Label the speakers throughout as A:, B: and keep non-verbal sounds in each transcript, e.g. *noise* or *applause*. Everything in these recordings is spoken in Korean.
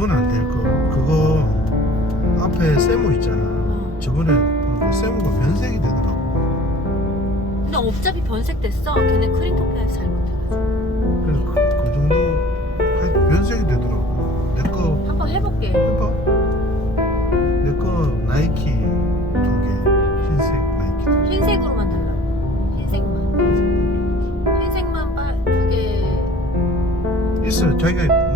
A: 그건 안 될 거. 그거 앞에 세모 있잖아.
B: 어.
A: 저번에 보니까 세모가 변색이 되더라고.
B: 근데 어차피 변색됐어. 걔네 크린토페에서 잘못해가지고.
A: 그래서 그, 그 정도 하- 변색이 되더라고. 내 거
B: 한번 해볼게.
A: 해봐. 내 거 나이키 두 개, 흰색 나이키 두 개.
B: 흰색으로만 달라고. 흰색만. 흰색만 빨, 두 개.
A: 있어. 자기가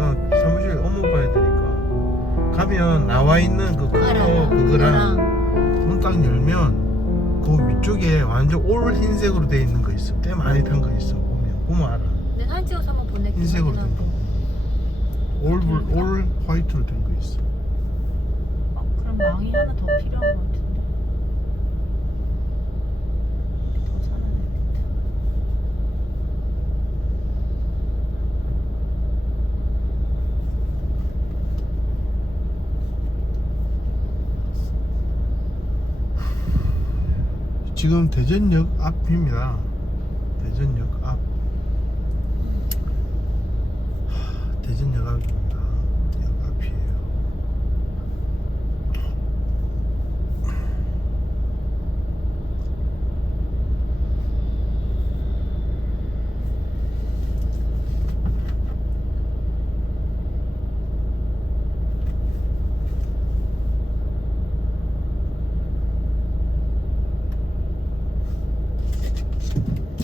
A: 가면 나와 있는 그. 그거 그거랑 문 딱 열면 그 위쪽에 완전 올 흰색으로 돼 있는 거 있어. 때 많이 탄 거 있어. 보면 보면 알아.
B: 내 사진 찍어서 한번 보낼게.
A: 흰색으로 된. 거. 올, 불- 올 화이트로 된 거 있어.
B: 어, 그럼 망이 하나 더 필요한 것 같은데. 더 사놔야 되겠다.
A: 지금 대전역 앞입니다. 대전역 앞. 하, 대전역 앞입니다. 역 앞이에요.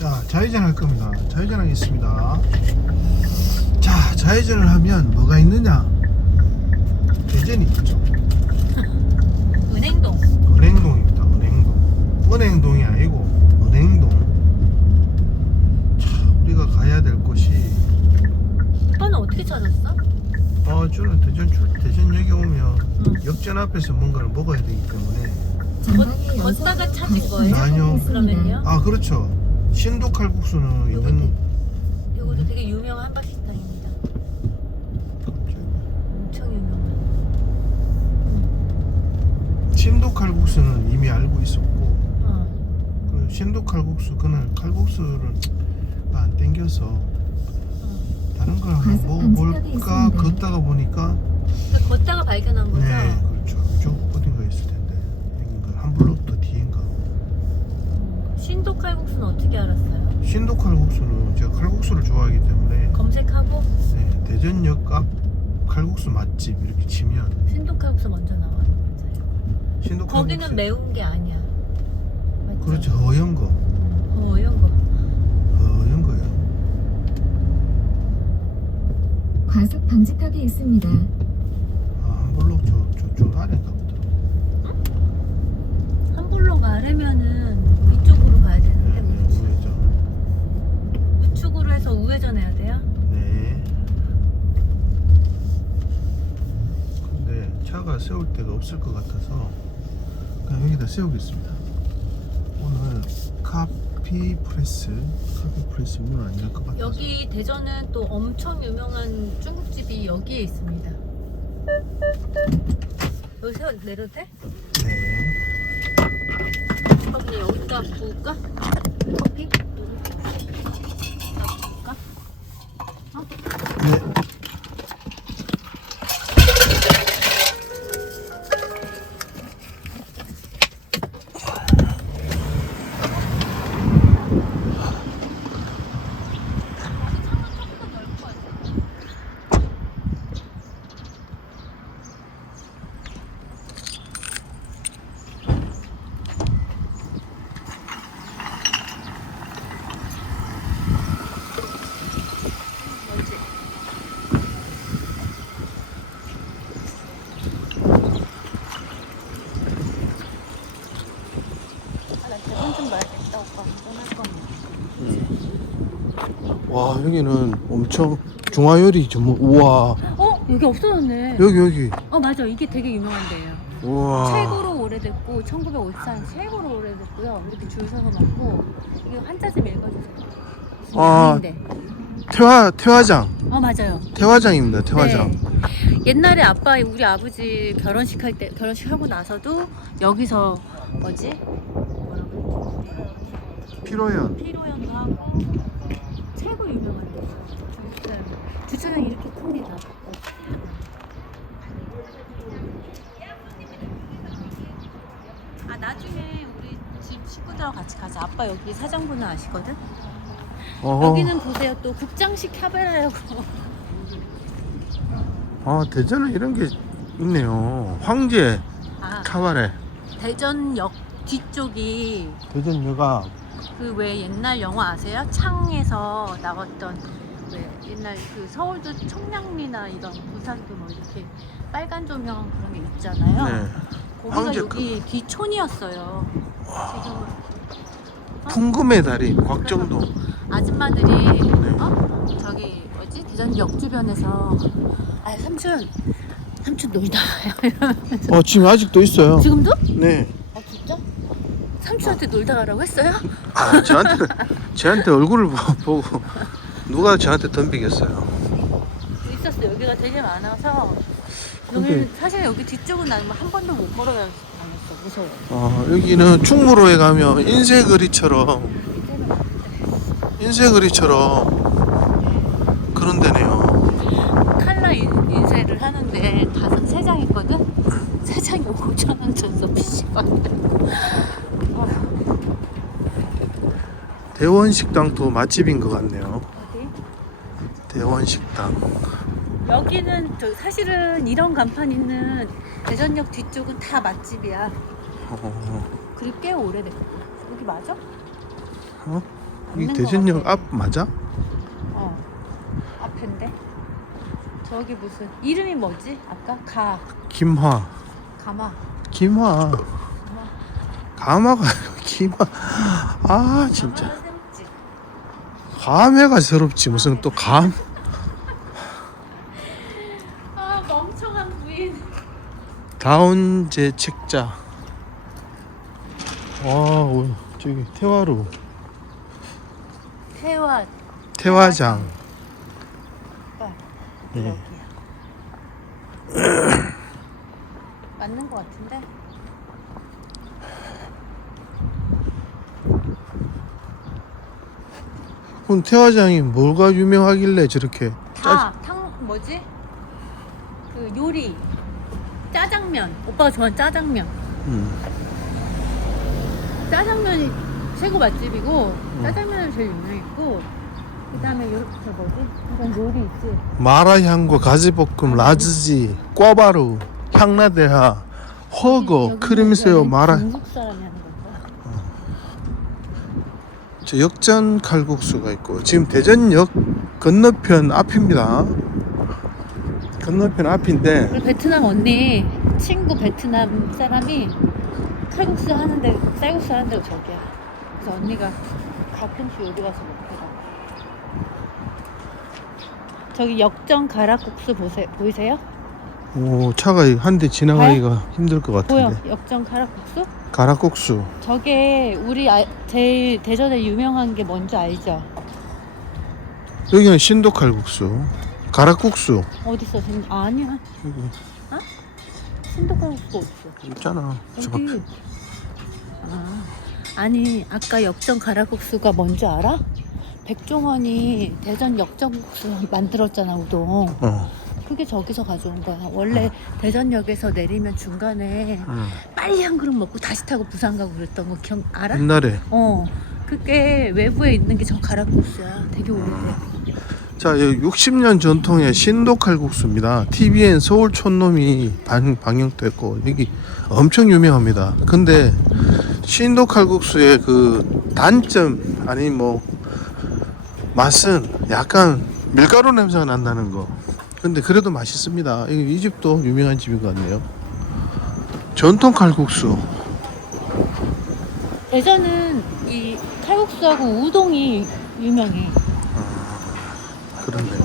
A: 자, 좌회전 할 겁니다. 좌회전 하겠습니다. 자, 좌회전을 하면 뭐가 있느냐? 대전이 있죠. *laughs*
B: 은행동.
A: 은행동입니다. 은행동. 은행동이 아니고 은행동. 자, 우리가 가야 될 곳이
B: 오빠는 어떻게 찾았어?
A: 어, 저는 대전 출 대전역에 오면
B: 응.
A: 역전 앞에서 뭔가를 먹어야 되기 때문에
B: 걷- 걷다가 찾은 거예요?
A: 아니요.
B: 그러면요?
A: 아, 그렇죠. 신도 칼국수는 있는
B: 이것도 되게 유명한 한박식당입니다. 엄청 유명한.
A: 신도 칼국수는 이미 알고 있었고
B: 어.
A: 그 신도 칼국수 그날 칼국수를 안 땡겨서
B: 어.
A: 다른 걸 한번 먹어볼까. 걷다가 보니까
B: 걷다가 발견한 거죠?
A: 네 그렇죠 저 어딘가 있을 텐데 여긴가 한 블록 더 뒤인가
B: 신도 칼국수는 어떻게 알았어요?
A: 신도 칼국수는 제가 칼국수를 좋아하기 때문에
B: 검색하고
A: 네, 대전역 앞 칼국수 맛집 이렇게 치면
B: 신도 칼국수 먼저 나와요. 맞아요.
A: 신도 칼국수
B: 거기는 매운 게 아니야. 맞죠?
A: 그렇죠 허연 거
B: 어, 이런 거.
A: 허연 거예요
C: 과속 방지턱이 있습니다.
A: 아, 한 블록 저, 저, 저 아래인가 보다
B: 한 블록 아래면은 위쪽으로 가야 되는데
A: 네,
B: 우측.
A: 우회전
B: 우측으로 해서 우회전해야 돼요?
A: 네. 근데 차가 세울 데가 없을 것 같아서 그냥 여기다 세우겠습니다. 오늘 카피 프레스, 카피 프레스 문안열 것 같아서
B: 여기 대전은 또 엄청 유명한 중국집이 여기에 있습니다. 여기 세워 내려도 돼?
A: 네.
B: 그냥 여기다 부을까? 커피? 여기다 부을까?
A: 네.
B: 뭐지? 아, 나 대본 좀 봐야겠다. 오빠 운전할 거면.
A: 와 여기는 엄청 중화요리 전문. 우와
B: 어? 여기 없어졌네.
A: 여기 여기.
B: 어, 맞아. 이게 되게 유명한 데예요.
A: 우와.
B: 최고로 오래됐고 1954년 최고로 오래됐고요. 이렇게 줄 서서 먹고 이거 한자 좀 읽어주세요.
A: 아.
B: 네.
A: 태화 태화장.
B: 어 맞아요.
A: 태화장입니다. 태화장.
B: 네. 옛날에 아빠 우리 아버지 결혼식 할 때 결혼식 하고 나서도 여기서 뭐지 뭐라고
A: 피로연.
B: 피로연도 하고 유명한데. 주차장 네. 이렇게 큽니다. 아 나중에 우리 집 식구들하고 같이 가자. 아빠 여기 사장분은 아시거든?
A: 어허.
B: 여기는 보세요. 또 국장식 카베라라고.
A: 아 대전에 이런 게 있네요. 황제
B: 아,
A: 카바레.
B: 대전역 뒤쪽이
A: 대전여가
B: 그 왜 옛날 영화 아세요? 창에서 나왔던 왜 옛날 그 서울도 청량리나 이런 부산도 뭐 이렇게 빨간 조명 그런 게 있잖아요.
A: 네.
B: 거기가
A: 황제
B: 여기 뒤촌이었어요. 지금은
A: 풍금의 달인 곽정도.
B: 아줌마들이
A: 네.
B: 어? 저기 뭐지 대전역 주변에서 아 삼촌 삼촌 놀다 와요 이러면서
A: 어 지금 아직도 있어요.
B: 지금도?
A: 네.
B: 아? 삼촌한테 놀다 가라고 했어요?
A: 아 저한테 저한테 얼굴을 보- 보고 누가 저한테 덤비겠어요.
B: 있었어 여기가 되게 많아서
A: 근데-
B: 여기 사실 여기 뒤쪽은 뭐한 번도 못 걸어 다녔어 무서워
A: 아 여기는 충무로에 가면 인쇄거리처럼
B: 이제는.
A: 인쇄거리처럼 그런 데네요.
B: 칼라 인, 인쇄를 하는데 다섯 세장 있거든 세 장이 5천 원 줬어 PC방
A: 대원식당도 맛집인 것 같네요.
B: 어디?
A: 대원식당.
B: 여기는 저 사실은 이런 간판 있는 대전역 뒤쪽은 다 맛집이야
A: 어,
B: 그리고 꽤 오래됐고 여기 맞아?
A: 어?
B: 이것
A: 대전역. 앞 맞아?
B: 어 앞인데 저기 무슨 이름이 뭐지? 아까 가
A: 김화.
B: 가마
A: 김화.
B: 가마
A: 가마가 *laughs* 김화. 아 진짜. 감회가 새롭지 무슨 또 감.
B: 아 멍청한 부인
A: 다운 제 책자. 와 오, 저기 태화루.
B: 태화
A: 태화장. 네.
B: 여기야 *clears throat* 맞는 것 같은데
A: 그럼 태화장이 뭐가 유명하길래 저렇게 짜
B: 다탕 뭐지? 그 요리 짜장면 오빠가 좋아하는 짜장면
A: 음.
B: 짜장면이 최고 맛집이고
A: 음.
B: 짜장면이 제일 유명했고 그 다음에 요, 저 뭐지? 이런 요리 있지
A: 마라향과 가지볶음, 라즈지, 꽈바루, 향라대하, 허거, 크림새우, 마라.
B: 중국 사람이 하는 건가?
A: 저 역전 칼국수가 있고 지금 대전역 건너편 앞입니다. 건너편 앞인데
B: 베트남 언니 친구 베트남 사람이 칼국수 하는데 쌀국수 하는 데가 저기야 그래서 언니가 가끔씩 여기 가서 먹더라 저기 역전 가락국수 보세, 보이세요?
A: 오 차가 한 대 지나가기가 힘들 것
B: 보여
A: 같은데.
B: 역전 가락국수?
A: 가락국수.
B: 저게 우리 아, 제일 대전에 유명한 게 뭔지 알죠?
A: 여기는 신도 칼국수. 가락국수.
B: 어딨어? 진 아니야.
A: 여기.
B: 신도 칼국수가 없어.
A: 있잖아. 저
B: 여기.
A: 앞에.
B: 아, 아니 아까 역전 가락국수가 뭔지 알아? 백종원이 대전 역전국수 *laughs* 만들었잖아 우동.
A: 어,
B: 그게 저기서 가져온 거야. 원래 대전역에서 내리면 중간에
A: 응.
B: 빨리 한 그릇 먹고 다시 타고 부산 가고 그랬던 거 기억 알아?
A: 옛날에.
B: 어. 그게 외부에 있는 게 저 가락국수야. 되게 오래돼.
A: 자 여기 60년 전통의 신도 칼국수입니다. TVN 서울 촌놈이 방, 방영됐고 여기 엄청 유명합니다. 근데 신도 칼국수의 그 단점 아니 뭐 맛은 약간 밀가루 냄새가 난다는 거 근데 그래도 맛있습니다. 이, 이 집도 유명한 집인 것 같네요. 전통 칼국수.
B: 대전은 이 칼국수하고 우동이 유명해.
A: 그런데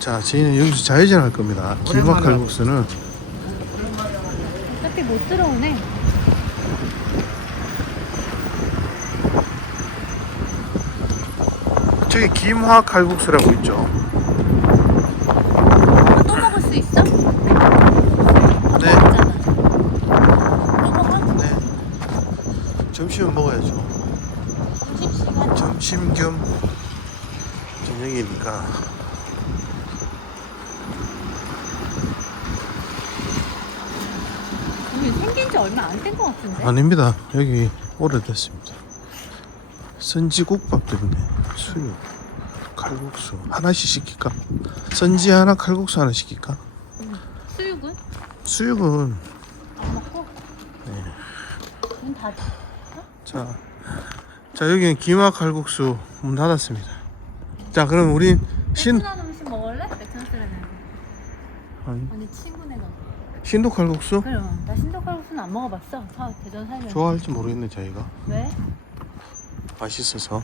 A: 자 저희는 여기서 좌회전 할 겁니다. 김밥 칼국수는.
B: 어차피 못 들어오네.
A: 저기 김화 칼국수라고 있죠
B: 오빠 또 먹을 수 있어?
A: 네,
B: 없잖아 또 먹어?
A: 네. 점심은 먹어야죠
B: 점심시간
A: 점심 겸 저녁이니까
B: 여기 생긴 지 얼마 안 된 것 같은데?
A: 아닙니다 여기 오래됐습니다 선지국밥도 있네. 수육, 칼국수 하나씩 시킬까? 선지 하나, 칼국수 하나 시킬까?
B: 수육은
A: 수육은
B: 안 먹고.
A: 네.
B: 문 닫아.
A: 자, 자 여기는 기마 칼국수 문 닫았습니다. 자, 그럼 우린 신
B: 베트남 음식 먹을래? 베트남 사람이
A: 아니,
B: 아니 친구네 가.
A: 신도 칼국수
B: 그럼 나 신도칼국수는 안 먹어봤어. 사 대전 살면.
A: 좋아할지 모르겠네 자기가
B: 왜?
A: 맛있어서.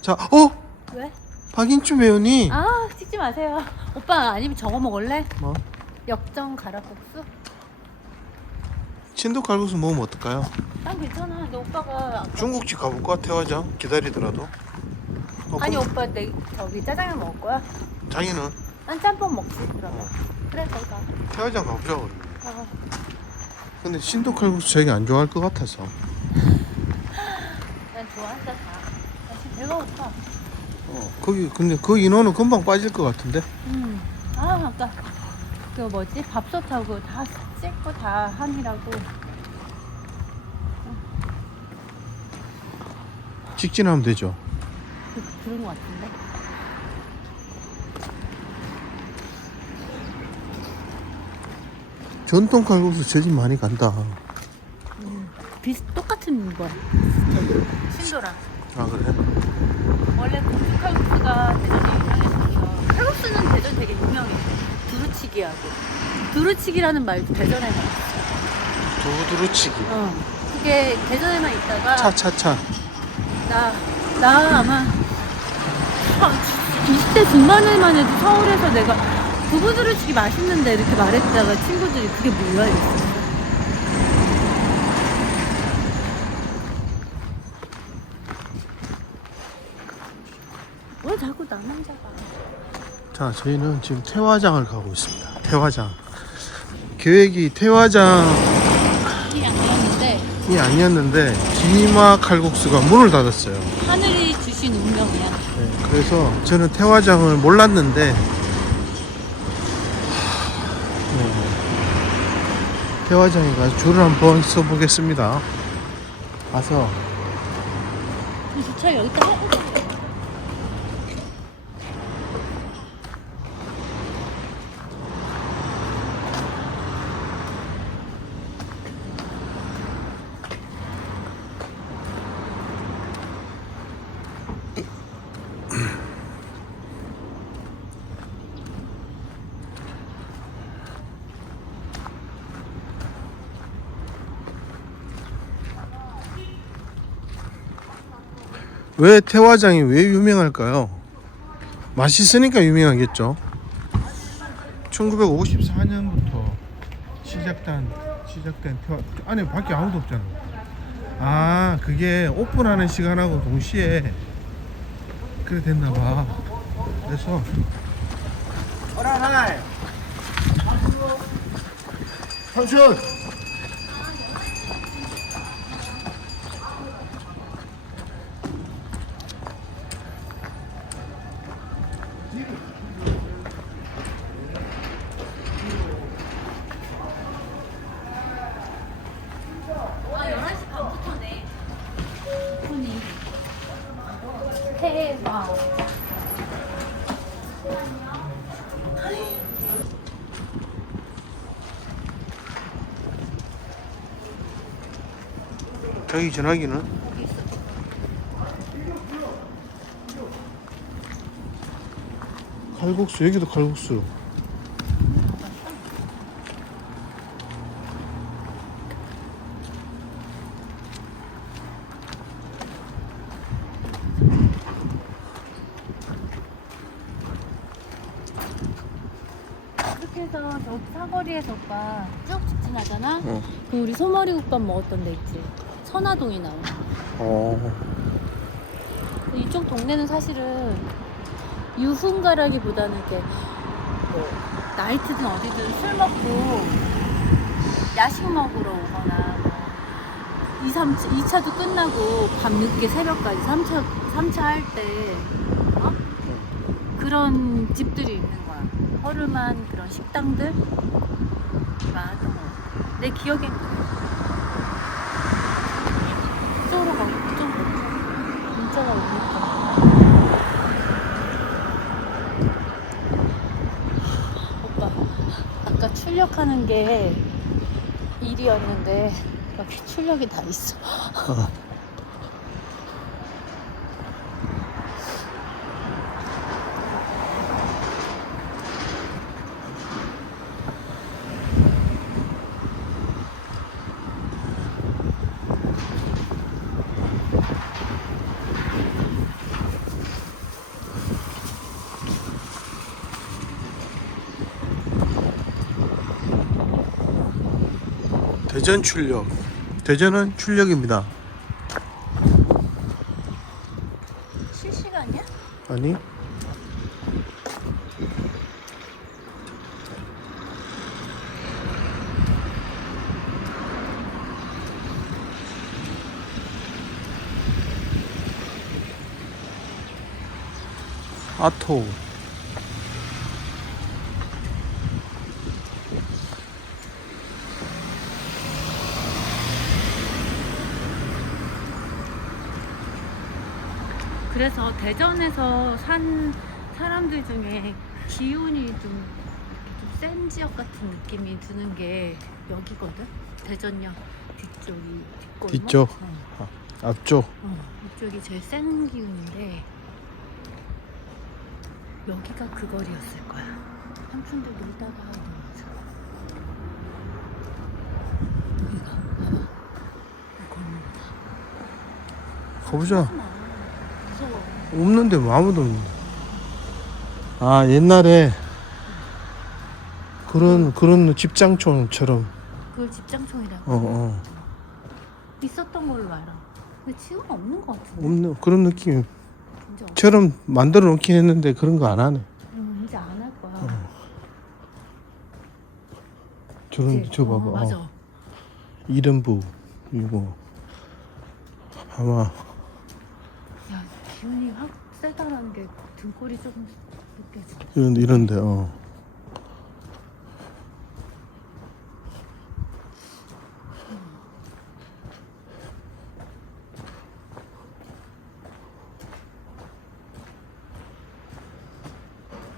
A: 자, 어
B: 왜?
A: 박인주 배우니
B: 아 찍지 마세요. 오빠 아니면 저거 먹을래?
A: 뭐
B: 역정 가락국수?
A: 신도 칼국수 먹으면 어떨까요?
B: 난 괜찮아. 근데 오빠가
A: 중국집 가볼까 태화장 기다리더라도. 어,
B: 아니
A: 그럼
B: 오빠 내 저기 짜장면 먹을 거야?
A: 자기는
B: 난 짬뽕 먹지 그러면. 그래 거기 가.
A: 태화장 가보자. 그러면.
B: 가.
A: 근데 신도 칼국수 자기 안 좋아할 것 같아서.
B: 난 좋아한다 다. 나 지금 배가 고파.
A: 어, 거기 근데 그 인원은 금방 빠질 것 같은데.
B: 음. 아 아까 그 뭐지 밥솥하고 다 찍고 다 한이라고.
A: 직진하면 되죠.
B: 그, 그런 거 같은데.
A: 전통 칼국수 저집 많이 간다.
B: 비슷 똑같은 거야. 신도랑.
A: 아 그래?
B: 원래 그 칼국수가 대전에 유명했어서 칼국수는 대전 되게 유명해. 두루치기 하고. 두루치기라는 말도 대전에만 있어.
A: 두두루치기.
B: 어. 그게 대전에만 있다가
A: 차차차.
B: 나, 나 아마 20대 중반에만 해도 서울에서 내가 두부두루 치기 맛있는데 이렇게 말했다가 친구들이 그게 뭐야 이랬어. 왜 자꾸 나만 잡아?
A: 자, 저희는 지금 태화장을 가고 있습니다. 태화장. 계획이 태화장이
B: 이 아니었는데
A: 아니었는데 기마 칼국수가 문을 닫았어요.
B: 하늘이 주신 운명이야.
A: 네, 그래서 저는 태화장을 몰랐는데 네, 태화장에 가서 줄을 한번 서보겠습니다. 가서
B: 이 주차 여기다 해.
A: 왜 태화장이 왜 유명할까요? 맛있으니까 유명하겠죠. 1954년부터 시작된 시작된 태화 안에 밖에 아무도 없잖아. 아 그게 오픈하는 시간하고 동시에 그래 됐나 봐. 그래서 삼촌
B: 아, 11시 반부터네. 오픈이. 대박.
A: 자기 전화기는. 칼국수 여기도 칼국수.
B: 이렇게 해서 저 사거리에서 오빠 쭉 직진하잖아?
A: 어.
B: 그럼 우리 소머리 국밥 먹었던 데 있지? 선화동이 나와.
A: 어.
B: 이쪽 동네는 사실은 유흥가라기보다는 이렇게 뭐 나이트든 어디든 술 먹고 야식 먹으러 오거나 뭐 2, 3, 2차도 끝나고 밤 늦게 새벽까지 3차, 3차 할 때 어? 그런 집들이 있는 거야. 허름한 그런 식당들 많았던 거 같아. 내 기억엔 그래. 이쪽으로 가, 이쪽으로. 진짜가 오니까. 오빠, 아까 출력하는 게 일이었는데 여기 출력이 다 있어.
A: 대전 출력. 대전은 출력입니다.
B: 실시간이야?
A: 아니? 아토
B: 그래서 대전에서 산 사람들 중에 기운이 좀센 지역 같은 느낌이 드는 게 여기거든. 대전역 뒤쪽이 뒷골목.
A: 뒤쪽?
B: 어,
A: 앞쪽
B: 어, 이쪽이 제일 센 기운인데 여기가 그 거리였을 거야. 삼촌들 놀다가 이러면서 여기가 봐봐. 이 골목.
A: 가보자.
B: 무서워.
A: 없는데 뭐 아무도 없는데 아 옛날에 그런 그런 집장촌처럼
B: 그걸 집장총이라고.
A: 어 어.
B: 있었던 걸로 알아. 근데 지금 없는 것 같은데.
A: 없는 그런 느낌처럼
B: 이제 없-
A: 만들어 놓긴 했는데 그런 거 안 하네
B: 음, 이제 안 할 거야.
A: 저런
B: 그치?
A: 저 봐봐
B: 어, 맞아.
A: 어. 이름부 이거 아마
B: 확 세다라는 게 등골이 조금 느껴져.
A: 이런 이런데 어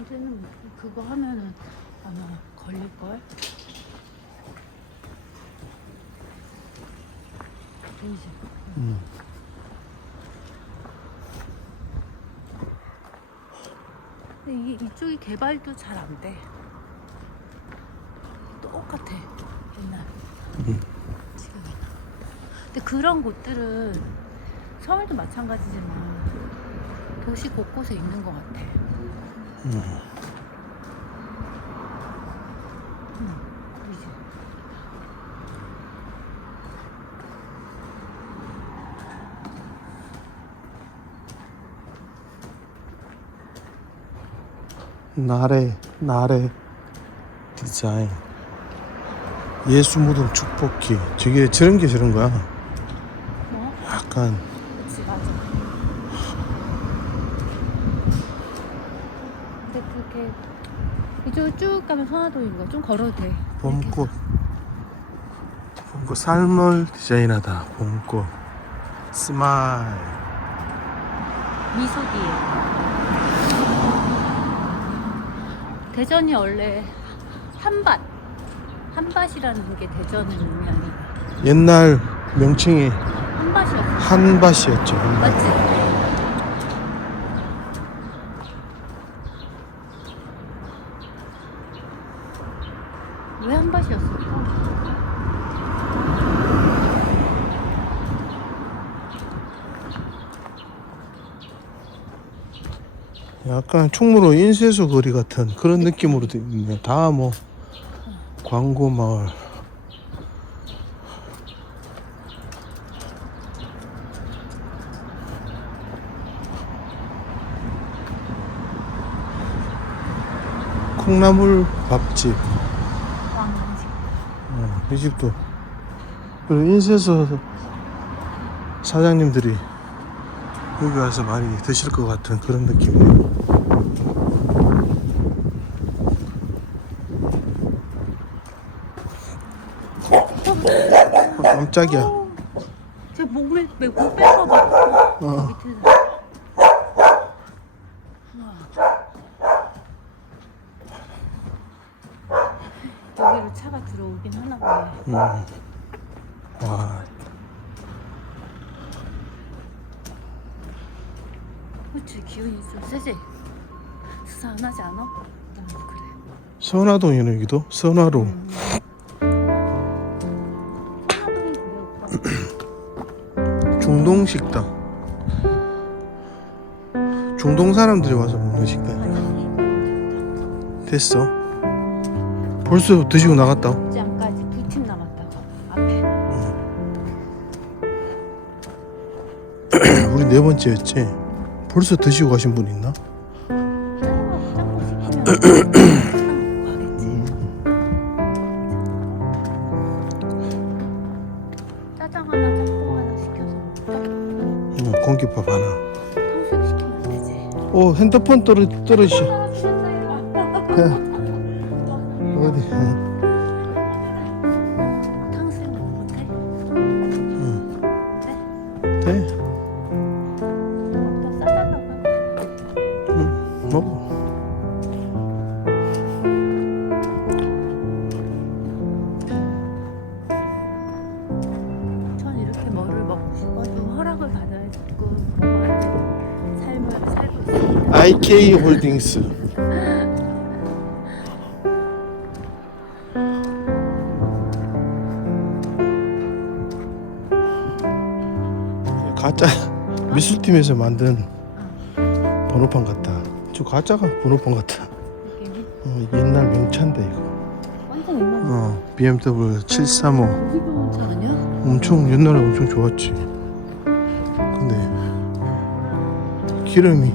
B: 이제는 그거 하면은 아마 걸릴 걸. 보이지?
A: 음.
B: 근데 이게 이쪽이 개발도 잘 안 돼. 똑같아 옛날.
A: 음.
B: 지금이나. 근데 그런 곳들은 서울도 마찬가지지만 도시 곳곳에 있는 것 같아.
A: 음. 나래 나래 디자인 예수 무덤 축복기 저게 저런 게 저런 거야
B: 뭐?
A: 약간
B: 그치 맞아. 근데 그렇게 이쪽 선화동인가 좀 걸어도 돼.
A: 봄꽃 봄꽃 삶을 디자인하다 봄꽃 스마일
B: 미소기에. 대전이 원래 한밭 한밭이라는 게 대전의 유명이
A: 옛날 명칭이. 한밭이었죠 한밭.
B: 맞지? 왜 한밭이었을까?
A: 약간 충무로 인쇄소 거리 같은 그런 느낌으로 돼 있네 다뭐 광고 마을. 콩나물 밥집. 어, 이 집도. 그리고 인쇄소 사장님들이 여기 와서 많이 드실 것 같은 그런 느낌이에요. 짝짝이야.
B: 제 목매 목 빼서 막
A: 어.
B: 여기로 차가 들어오긴 하나 보네.
A: 음. 와.
B: 그치 기운이 좀 세지. 수산하지 않아? 나 그래.
A: 선화동이네 여기도 선화로.
B: 음.
A: 중동 식당. 중동 사람들이 와서 먹는 식당이야. 됐어. 벌써 드시고 나갔다.
B: 짱까지 두팀 남았다. 앞에. *clears throat*
A: 우리 네 번째였지. 벌써 드시고 가신 분 있나? 핸드폰 떨어 떨어지셔. IK 홀딩스. 가짜 미술팀에서 만든 번호판 같다. 저 가짜가 번호판 같다. 어, 옛날 명차인데 이거.
B: 완전 옛날
A: 어, BMW 735.
B: 여기 보면 차는요?
A: 엄청 옛날에 엄청 좋았지. 근데 기름이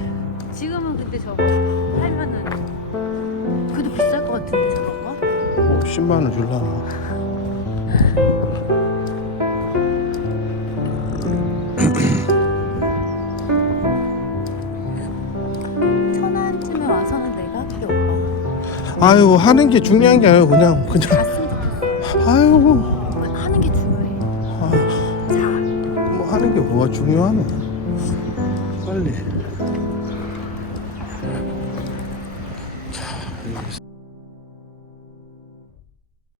A: 10만 원 줄라나.
B: 천안쯤에 와서는 내가 그게 오빠
A: 아유 하는 게 중요한 게 아니고 그냥 그냥.
B: 갔으면 좋겠어
A: 아유
B: 하는 게 중요해.
A: 아유, 자뭐 하는 게 뭐가 중요하노?